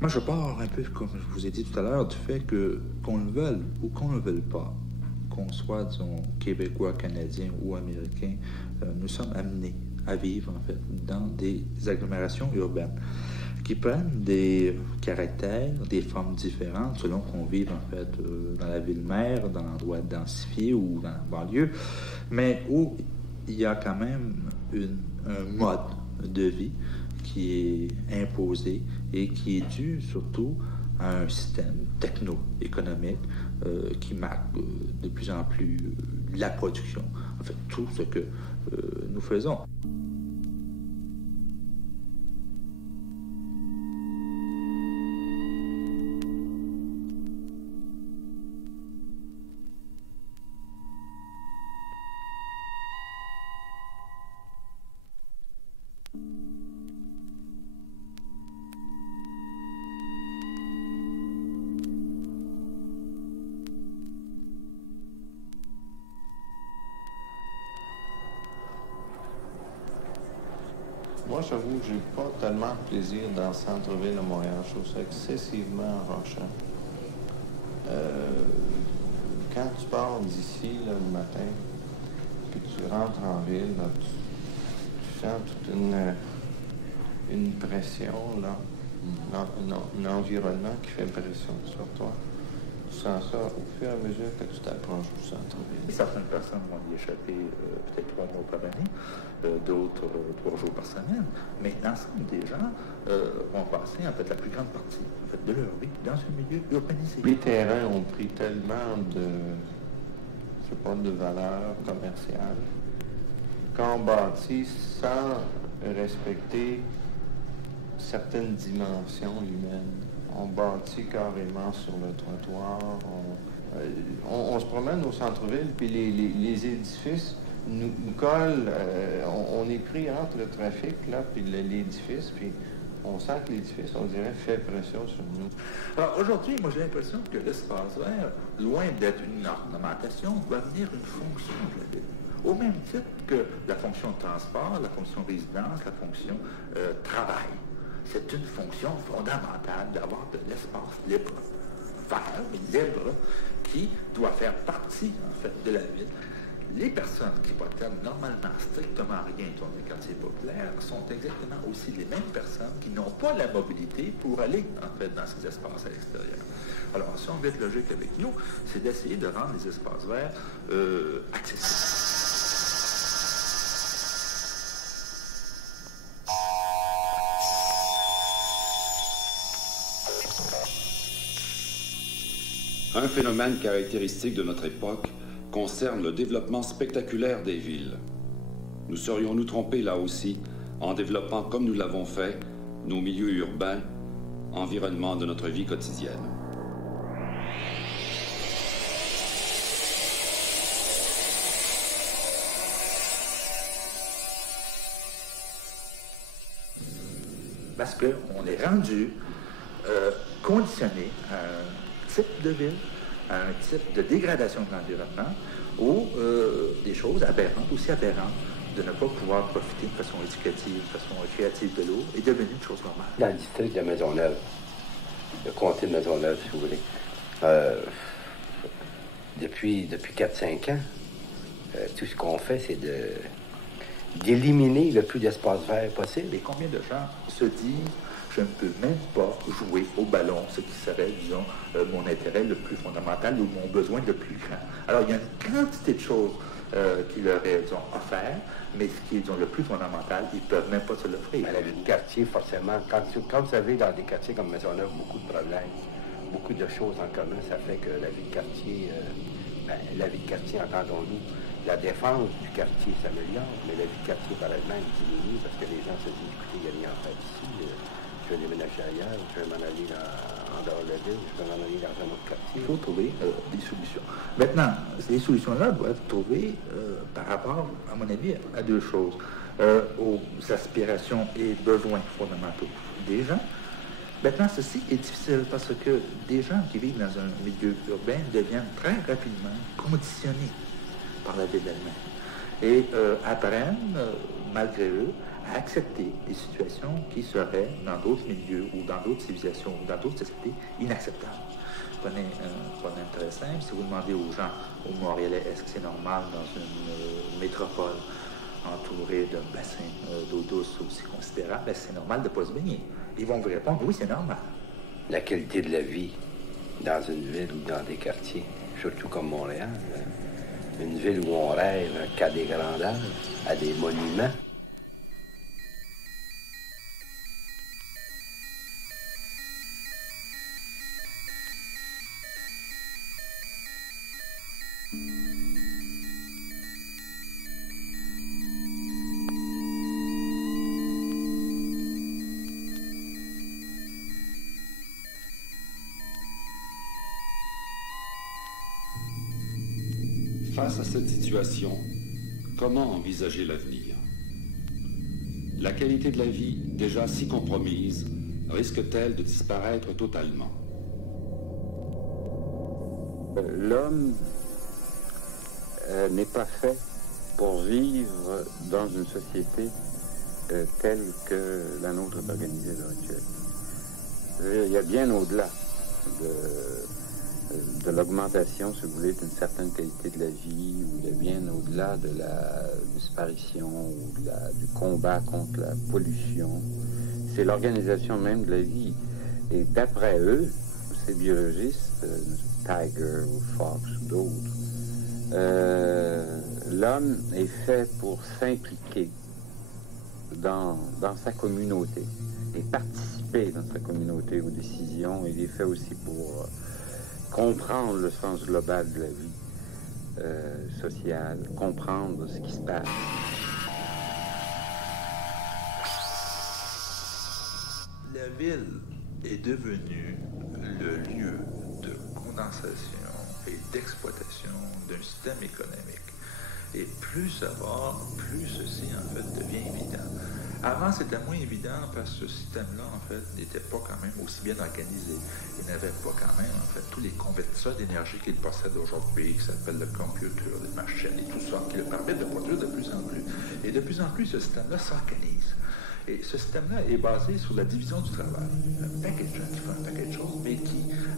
Moi, je pars un peu, comme je vous ai dit tout à l'heure, du fait que, qu'on le veuille ou qu'on ne le veuille pas, qu'on soit, disons, québécois, canadien ou américain, nous sommes amenés à vivre, en fait, dans des agglomérations urbaines qui prennent des caractères, des formes différentes selon qu'on vive, en fait, dans la ville-mère, dans l'endroit densifié ou dans la banlieue, mais où il y a quand même un mode de vie qui est imposé et qui est dû surtout à un système techno-économique qui marque de plus en plus la production, en fait tout ce que nous faisons. Moi, j'avoue que j'ai pas tellement de plaisir dans le centre-ville de Montréal. Je trouve ça excessivement rochant. Quand tu pars d'ici là, le matin, puis tu rentres en ville, là, tu sens toute une pression, là, un environnement qui fait pression sur toi. Tu sens ça au fur et à mesure que tu t'approches du centre-ville. Certaines personnes vont y échapper peut-être 3 mois par année, d'autres 3 jours par semaine, mais l'ensemble des gens vont passer en fait la plus grande partie en fait, de leur vie dans un milieu urbanisé. Les terrains ont pris tellement de valeur commerciale qu'on bâtit sans respecter certaines dimensions humaines. On bâtit carrément sur le trottoir. On se promène au centre-ville, puis les édifices nous collent. On est pris entre le trafic, là, puis l'édifice, puis on sent que l'édifice, on dirait, fait pression sur nous. Alors aujourd'hui, moi j'ai l'impression que l'espace vert, loin d'être une ornementation, va devenir une fonction de la ville. Au même titre que la fonction transport, la fonction résidence, la fonction travail. C'est une fonction fondamentale d'avoir de l'espace libre, vert, libre, qui doit faire partie, en fait, de la ville. Les personnes qui possèdent normalement strictement rien dans les quartiers populaires sont exactement aussi les mêmes personnes qui n'ont pas la mobilité pour aller, en fait, dans ces espaces à l'extérieur. Alors, si on veut être logique avec nous, c'est d'essayer de rendre les espaces verts accessibles. Un phénomène caractéristique de notre époque concerne le développement spectaculaire des villes. Nous serions-nous trompés là aussi en développant, comme nous l'avons fait, nos milieux urbains, environnement de notre vie quotidienne? Parce qu'on est rendu conditionné à un type de ville, à un type de dégradation de l'environnement, ou des choses aberrantes, aussi aberrantes, de ne pas pouvoir profiter de façon éducative, de façon créative de l'eau, est devenue une chose normale. Dans le district de Maisonneuve, le comté de Maisonneuve, si vous voulez, depuis 4-5 ans, tout ce qu'on fait, c'est d'éliminer le plus d'espace vert possible. Et combien de gens se disent « je ne peux même pas jouer au ballon », ce qui serait, disons, mon intérêt le plus fondamental ou mon besoin le plus grand. Alors, il y a une quantité de choses qui leur est, disons, offert, mais ce qui est, disons, le plus fondamental, ils ne peuvent même pas se l'offrir. La vie de quartier, forcément, quand vous avez dans des quartiers comme Maisonneuve beaucoup de problèmes, beaucoup de choses en commun, ça fait que la vie de quartier, entendons-nous, La défense du quartier s'améliore, mais la vie de quartier par elle-même diminue parce que les gens se disent, écoutez, il n'y a rien à faire ici, je vais déménager ailleurs, je vais m'en aller en dehors de la ville, je vais m'en aller dans un autre quartier. Il faut trouver des solutions. Maintenant, ces solutions-là doivent être trouvées par rapport, à mon avis, à deux choses. Aux aspirations et besoins fondamentaux des gens. Maintenant, ceci est difficile parce que des gens qui vivent dans un milieu urbain deviennent très rapidement conditionnés par la ville elle-même et apprennent, malgré eux, à accepter des situations qui seraient, dans d'autres milieux ou dans d'autres civilisations ou dans d'autres sociétés, inacceptables. Prenez un problème très simple. Si vous demandez aux gens, aux Montréalais, est-ce que c'est normal dans une métropole entourée d'un bassin d'eau douce aussi considérable, ben, c'est normal de ne pas se baigner. Ils vont vous répondre, oui, c'est normal. La qualité de la vie dans une ville ou dans des quartiers, surtout comme Montréal, une ville où on rêve qu'à des grandeurs, à des monuments. Face à cette situation, comment envisager l'avenir? La qualité de la vie, déjà si compromise, risque-t-elle de disparaître totalement? L'homme n'est pas fait pour vivre dans une société telle que la nôtre est organisée à l'heure actuelle. Il y a bien au-delà de l'augmentation, si vous voulez, d'une certaine qualité de la vie, ou il y a bien au-delà de la disparition ou du combat contre la pollution. C'est l'organisation même de la vie. Et d'après eux, ces biologistes, Tiger ou Fox ou d'autres, l'homme est fait pour s'impliquer dans sa communauté et participer dans sa communauté aux décisions. Il est fait aussi pour comprendre le sens global de la vie sociale, comprendre ce qui se passe. La ville est devenue le lieu de condensation et d'exploitation d'un système économique. Et plus ça va, plus ceci, en fait, devient évident. Avant, c'était moins évident parce que ce système-là, en fait, n'était pas quand même aussi bien organisé. Il n'avait pas quand même, en fait, tous les convertisseurs d'énergie qu'il possède aujourd'hui, qui s'appellent le computer, les machines et tout ça, qui le permettent de produire de plus en plus. Et de plus en plus, ce système-là s'organise. Et ce système-là est basé sur la division du travail. Un paquet de gens qui font un paquet de choses, mais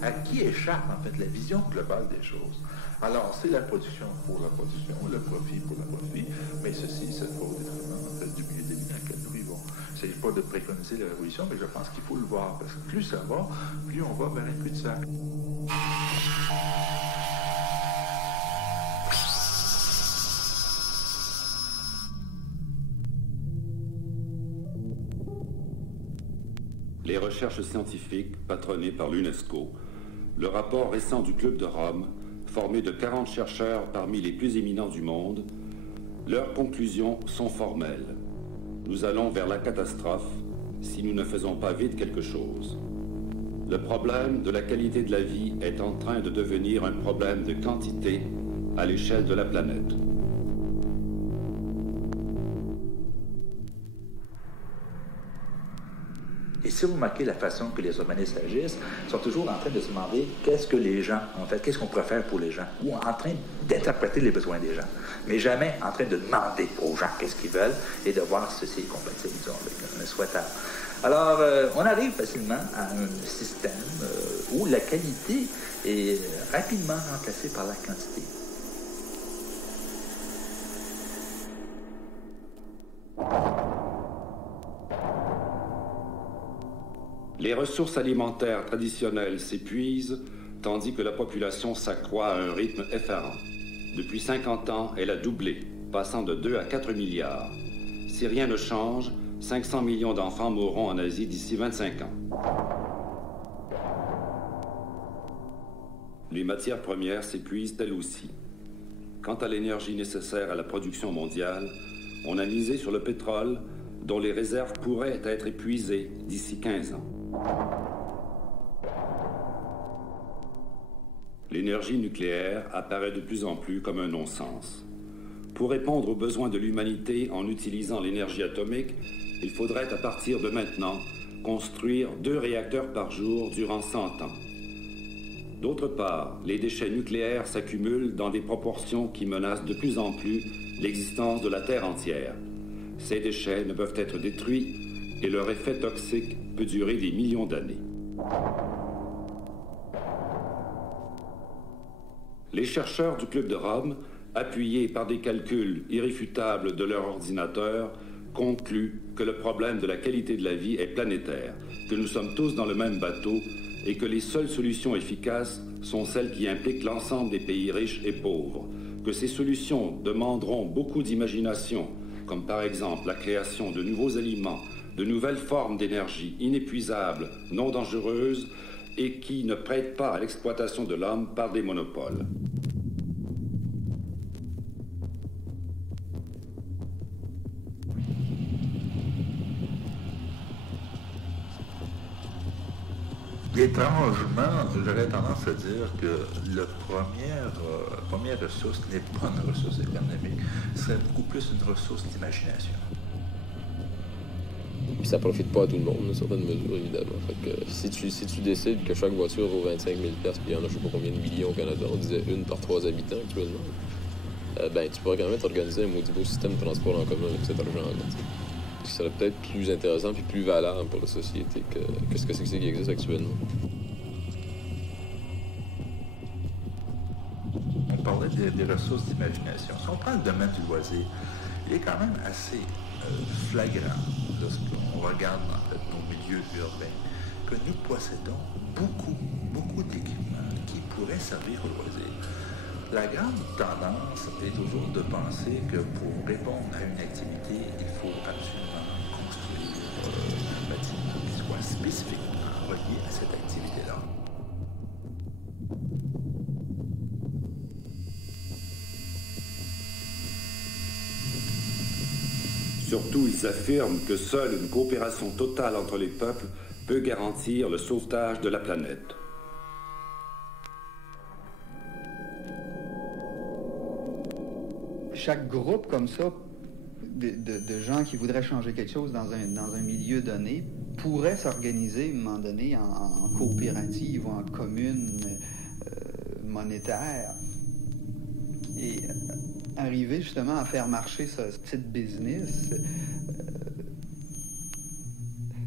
à qui échappe, en fait, la vision globale des choses. Alors, c'est la production pour la production, le profit pour le profit, mais ceci se fait au détriment, en fait, du milieu de vie dans lequel nous vivons. Il ne s'agit pas de préconiser la révolution, mais je pense qu'il faut le voir, parce que plus ça va, plus on va vers un cul-de-sac. Les recherches scientifiques patronnées par l'UNESCO, le rapport récent du Club de Rome, formé de 40 chercheurs parmi les plus éminents du monde, leurs conclusions sont formelles. Nous allons vers la catastrophe si nous ne faisons pas vite quelque chose. Le problème de la qualité de la vie est en train de devenir un problème de quantité à l'échelle de la planète. Et si vous remarquez la façon que les urbanistes agissent, ils sont toujours en train de se demander qu'est-ce que les gens, en fait, qu'est-ce qu'on pourrait faire pour les gens, ou en train d'interpréter les besoins des gens, mais jamais en train de demander aux gens qu'est-ce qu'ils veulent et de voir si c'est compatible, disons, avec un souhaitable. Alors, on arrive facilement à un système où la qualité est rapidement remplacée par la quantité. Les ressources alimentaires traditionnelles s'épuisent, tandis que la population s'accroît à un rythme effarant. Depuis 50 ans, elle a doublé, passant de 2 à 4 milliards. Si rien ne change, 500 millions d'enfants mourront en Asie d'ici 25 ans. Les matières premières s'épuisent elles aussi. Quant à l'énergie nécessaire à la production mondiale, on a misé sur le pétrole, dont les réserves pourraient être épuisées d'ici 15 ans. L'énergie nucléaire apparaît de plus en plus comme un non-sens. Pour répondre aux besoins de l'humanité en utilisant l'énergie atomique, il faudrait à partir de maintenant construire 2 réacteurs par jour durant 100 ans. D'autre part, les déchets nucléaires s'accumulent dans des proportions qui menacent de plus en plus l'existence de la Terre entière. Ces déchets ne peuvent être détruits et leur effet toxique peut durer des millions d'années. Les chercheurs du Club de Rome, appuyés par des calculs irréfutables de leur ordinateur, concluent que le problème de la qualité de la vie est planétaire, que nous sommes tous dans le même bateau et que les seules solutions efficaces sont celles qui impliquent l'ensemble des pays riches et pauvres, que ces solutions demanderont beaucoup d'imagination, comme par exemple la création de nouveaux aliments, de nouvelles formes d'énergie inépuisables, non dangereuses et qui ne prêtent pas à l'exploitation de l'homme par des monopoles. Étrangement, j'aurais tendance à dire que la première ressource n'est pas une ressource économique, serait beaucoup plus une ressource d'imagination. Puis ça profite pas à tout le monde, dans certaines mesures, évidemment. Fait que si tu décides que chaque voiture vaut 25 000 $, puis il y en a je sais pas combien de millions au Canada, on disait 1 par 3 habitants actuellement, tu pourrais quand même t'organiser un maudit beau système de transport en commun avec cet argent-là. Ce serait peut-être plus intéressant et plus valable pour la société que ce que c'est qui existe actuellement. On parlait des ressources d'imagination. Si on prend le domaine du loisir, il est quand même assez flagrant lorsqu'on regarde en fait nos milieux urbains que nous possédons beaucoup d'équipements qui pourraient servir au loisir. La grande tendance est toujours de penser que pour répondre à une activité, il faut absolument construire un bâtiment qui soit spécifiquement relié à cette activité-là. Surtout, ils affirment que seule une coopération totale entre les peuples peut garantir le sauvetage de la planète. Chaque groupe comme ça, de gens qui voudraient changer quelque chose dans un milieu donné, pourrait s'organiser à un moment donné en coopérative ou en commune monétaire et arriver justement à faire marcher ce petit business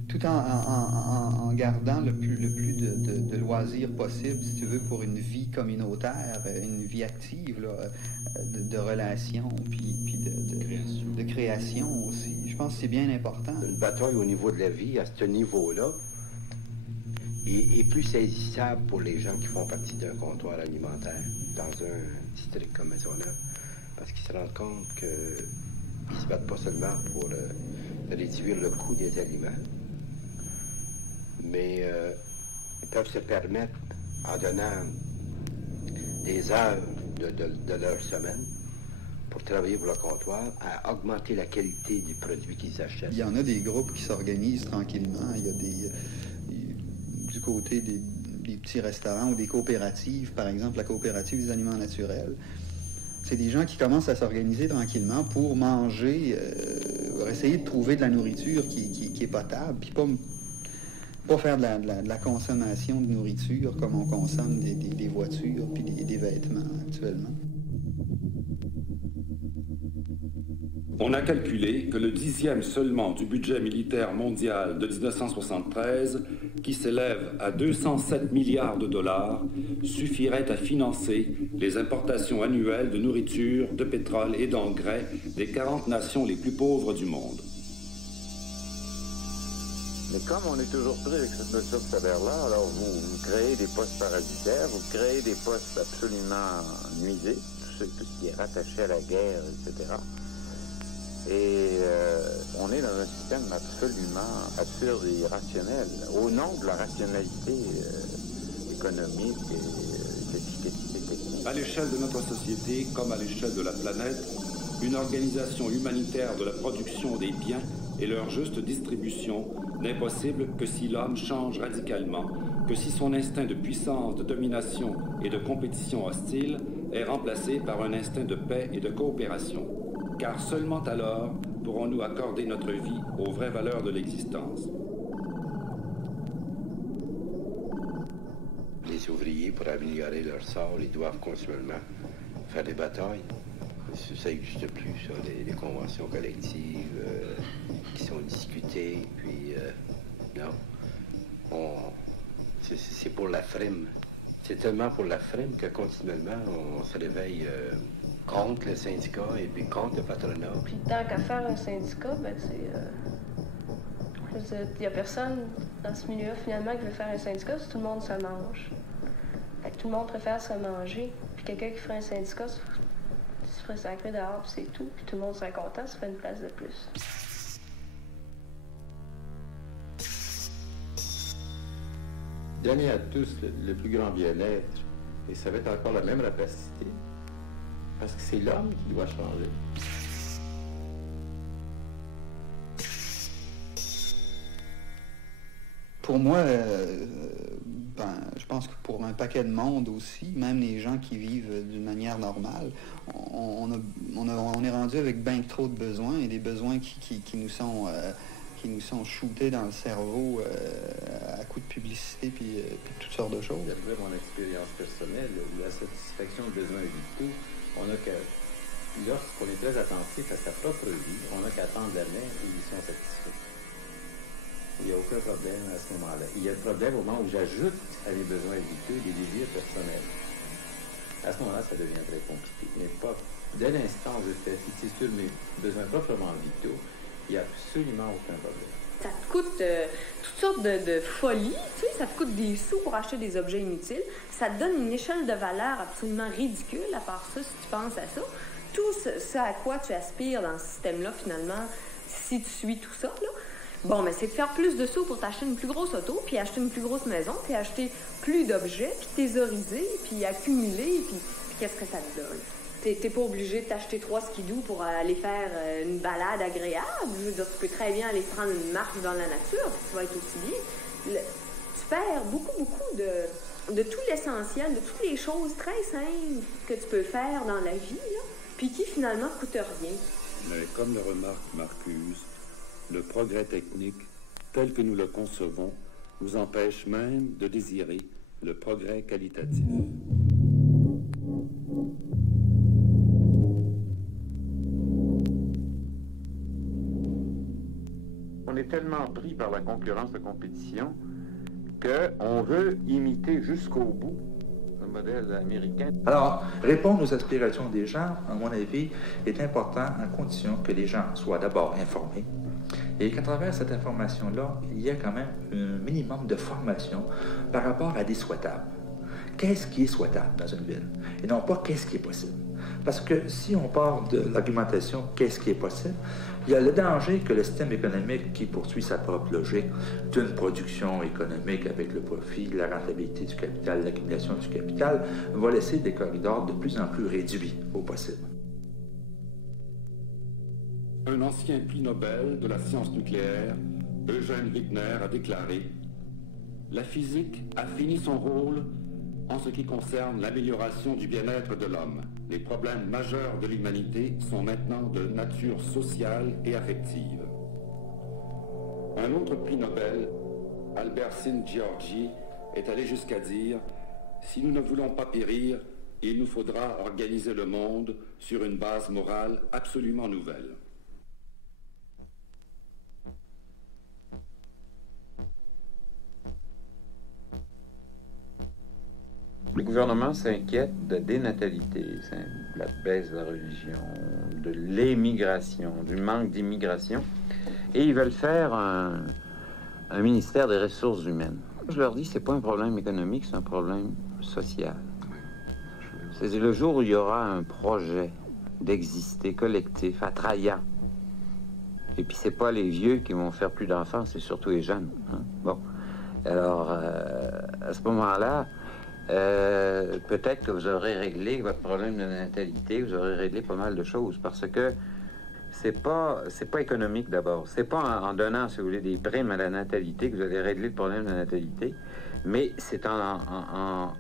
tout en gardant le plus de loisirs possible, si tu veux, pour une vie communautaire, une vie active, là, de relations, puis de création aussi. Je pense que c'est bien important. Une bataille au niveau de la vie, à ce niveau-là, est plus saisissable pour les gens qui font partie d'un comptoir alimentaire dans un district comme Maisonneuve, parce qu'ils se rendent compte qu'ils ne se battent pas seulement pour réduire le coût des aliments, mais ils peuvent se permettre, en donnant des heures de leur semaine pour travailler pour le comptoir, à augmenter la qualité des produits qu'ils achètent. Il y en a des groupes qui s'organisent tranquillement. Il y a du côté des petits restaurants ou des coopératives, par exemple la coopérative des aliments naturels. C'est des gens qui commencent à s'organiser tranquillement pour manger, pour essayer de trouver de la nourriture qui est potable, puis pas faire de la consommation de nourriture comme on consomme des voitures puis des vêtements actuellement. On a calculé que le 10e seulement du budget militaire mondial de 1973, qui s'élève à 207 milliards de dollars, suffirait à financer les importations annuelles de nourriture, de pétrole et d'engrais des 40 nations les plus pauvres du monde. Mais comme on est toujours pris avec cette notion de salaire-là, alors vous créez des postes parasitaires, vous créez des postes absolument nuisés, tout ce qui est rattaché à la guerre, etc. Et on est dans un système absolument absurde et irrationnel, au nom de la rationalité économique et À l'échelle de notre société, comme à l'échelle de la planète, une organisation humanitaire de la production des biens et leur juste distribution n'est possible que si l'homme change radicalement, que si son instinct de puissance, de domination et de compétition hostile est remplacé par un instinct de paix et de coopération. Car seulement alors pourrons-nous accorder notre vie aux vraies valeurs de l'existence. Les ouvriers, pour améliorer leur sort, ils doivent continuellement faire des batailles. Ça n'existe plus, ça, les conventions collectives qui sont discutées, puis non. C'est pour la frime. C'est tellement pour la frime que continuellement, on se réveille contre le syndicat et puis contre le patronat. Puis tant qu'à faire un syndicat, ben il n'y a personne dans ce milieu-là, finalement, qui veut faire un syndicat, si tout le monde se mange. Fait que tout le monde préfère se manger. Puis quelqu'un qui ferait un syndicat, se ferait sacrer dehors, puis c'est tout. Puis tout le monde serait content, ça ferait une place de plus. Donner à tous le plus grand bien-être, et ça va être encore la même rapacité, parce que c'est l'homme qui doit changer. Pour moi, je pense que pour un paquet de monde aussi, même les gens qui vivent d'une manière normale, on est rendu avec bien trop de besoins, et des besoins qui nous sont shootés dans le cerveau à coups de publicité puis toutes sortes de choses. D'après mon expérience personnelle, la satisfaction de besoins vitaux, lorsqu'on est très attentif à sa propre vie, on n'a qu'à attendre la mer où ils sont satisfaits. Il n'y a aucun problème à ce moment-là. Il y a le problème au moment où j'ajoute à mes besoins vitaux des désirs personnels. À ce moment-là, ça devient très compliqué. Mais pas dès l'instant où je fais fixer sur mes besoins proprement vitaux, il n'y a absolument aucun problème. Ça te coûte toutes sortes de folies, tu sais, ça te coûte des sous pour acheter des objets inutiles. Ça te donne une échelle de valeur absolument ridicule, à part ça, si tu penses à ça. Tout ce à quoi tu aspires dans ce système-là, finalement, si tu suis tout ça, là, bon, mais c'est de faire plus de sous pour t'acheter une plus grosse auto, puis acheter une plus grosse maison, puis acheter plus d'objets, puis thésauriser, puis accumuler, puis qu'est-ce que ça te donne? T'es pas obligé de t'acheter 3 skidoo pour aller faire une balade agréable. Je veux dire, tu peux très bien aller prendre une marche dans la nature, puis tu vas être aussi bien. Tu perds beaucoup de tout l'essentiel, de toutes les choses très simples que tu peux faire dans la vie, là, puis qui finalement coûtent rien. Mais comme le remarque Marcuse, le progrès technique, tel que nous le concevons, nous empêche même de désirer le progrès qualitatif. On est tellement pris par la concurrence de compétition qu'on veut imiter jusqu'au bout le modèle américain. Alors, répondre aux aspirations des gens, à mon avis, est important à condition que les gens soient d'abord informés et qu'à travers cette information-là, il y a quand même un minimum de formation par rapport à des souhaitables. Qu'est-ce qui est souhaitable dans une ville? Et non pas qu'est-ce qui est possible. Parce que si on part de l'argumentation qu'est-ce qui est possible, il y a le danger que le système économique qui poursuit sa propre logique d'une production économique avec le profit, la rentabilité du capital, l'accumulation du capital, va laisser des corridors de plus en plus réduits au possible. Un ancien prix Nobel de la science nucléaire, Eugène Wigner, a déclaré « La physique a fini son rôle en ce qui concerne l'amélioration du bien-être de l'homme. Les problèmes majeurs de l'humanité sont maintenant de nature sociale et affective. » Un autre prix Nobel, Albertine Giorgi, est allé jusqu'à dire « Si nous ne voulons pas périr, il nous faudra organiser le monde sur une base morale absolument nouvelle. » Le gouvernement s'inquiète de la dénatalité, de la baisse de la religion, de l'émigration, du manque d'immigration, et ils veulent faire un ministère des ressources humaines. Je leur dis, c'est pas un problème économique, c'est un problème social. C'est le jour où il y aura un projet d'exister collectif, attrayant. Et puis c'est pas les vieux qui vont faire plus d'enfants, c'est surtout les jeunes. Hein? Bon, alors à ce moment-là, peut-être que vous aurez réglé votre problème de natalité, vous aurez réglé pas mal de choses, parce que c'est pas économique d'abord. C'est pas en donnant, si vous voulez, des primes à la natalité que vous allez régler le problème de la natalité, mais c'est en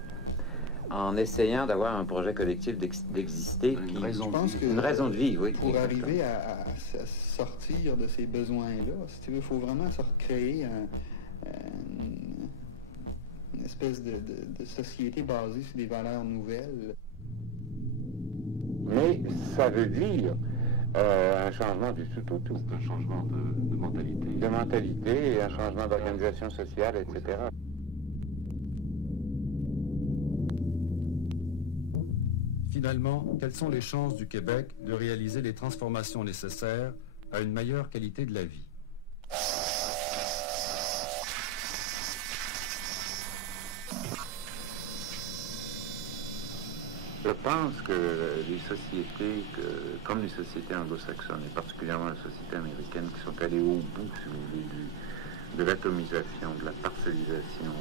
essayant d'avoir un projet collectif d'exister. Je pense que une raison de vie, oui. Pour arriver à sortir de ces besoins-là, si tu veux, il faut vraiment se recréer une espèce de société basée sur des valeurs nouvelles. Mais ça veut dire un changement du tout au tout. Un changement de mentalité. De mentalité, un changement d'organisation sociale, etc. Finalement, quelles sont les chances du Québec de réaliser les transformations nécessaires à une meilleure qualité de la vie? Je pense que les sociétés, comme les sociétés anglo-saxonnes, et particulièrement la société américaine, qui sont allées au bout, si vous voulez, de l'atomisation, de la parcellisation,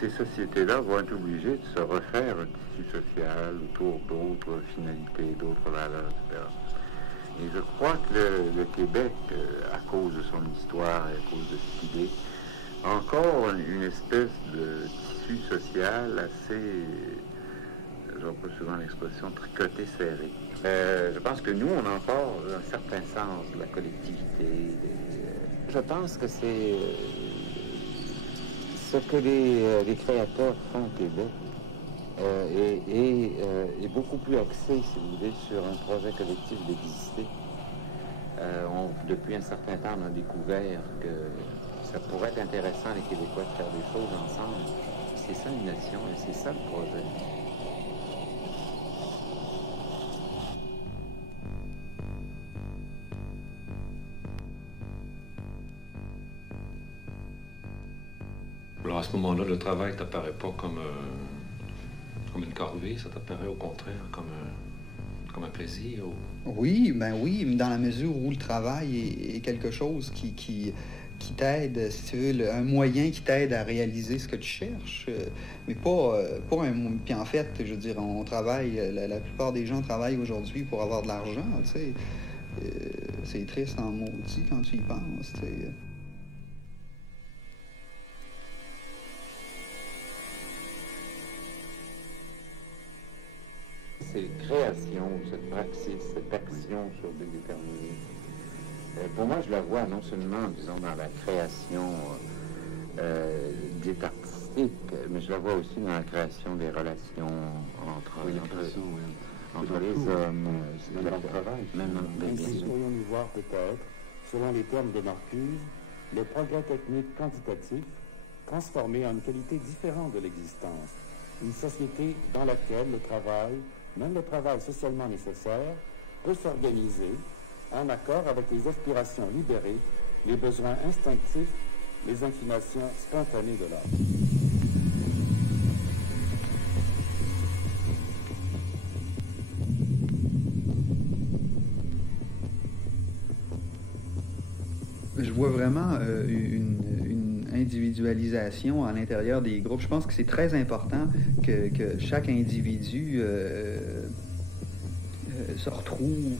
ces sociétés-là vont être obligées de se refaire un tissu social autour d'autres finalités, d'autres valeurs, etc. Et je crois que le Québec, à cause de son histoire et à cause de cette idée, a encore une espèce de tissu social assez, j'emploie souvent l'expression, tricoté serré. Je pense que nous, on a encore un certain sens de la collectivité. Je pense que c'est ce que les créateurs font au Québec est beaucoup plus axé, si vous voulez, sur un projet collectif d'exister. Depuis un certain temps, on a découvert que ça pourrait être intéressant, les Québécois, de faire des choses ensemble. C'est ça une nation et c'est ça le projet. Alors à ce moment-là, le travail t'apparaît pas comme une corvée, ça t'apparaît au contraire comme un plaisir? Oui, oui, dans la mesure où le travail est quelque chose qui t'aide, si tu veux, un moyen qui t'aide à réaliser ce que tu cherches, mais pas un... Puis en fait, je veux dire, on travaille, la plupart des gens travaillent aujourd'hui pour avoir de l'argent, tu sais. C'est triste en maudit quand tu y penses, tu sais. Ces créations, cette praxis, cette action sur des déterminés, pour moi, je la vois non seulement, disons, dans la création dite artistique, mais je la vois aussi dans la création des relations entre les hommes, même dans le travail. Ainsi pourrions-nous voir peut-être, selon les termes de Marcuse, le progrès technique quantitatif transformé en une qualité différente de l'existence. Une société dans laquelle le travail, même le travail socialement nécessaire, peut s'organiser en accord avec les aspirations libérées, les besoins instinctifs, les inclinations spontanées de l'homme. Je vois vraiment une individualisation à l'intérieur des groupes. Je pense que c'est très important que chaque individu se retrouve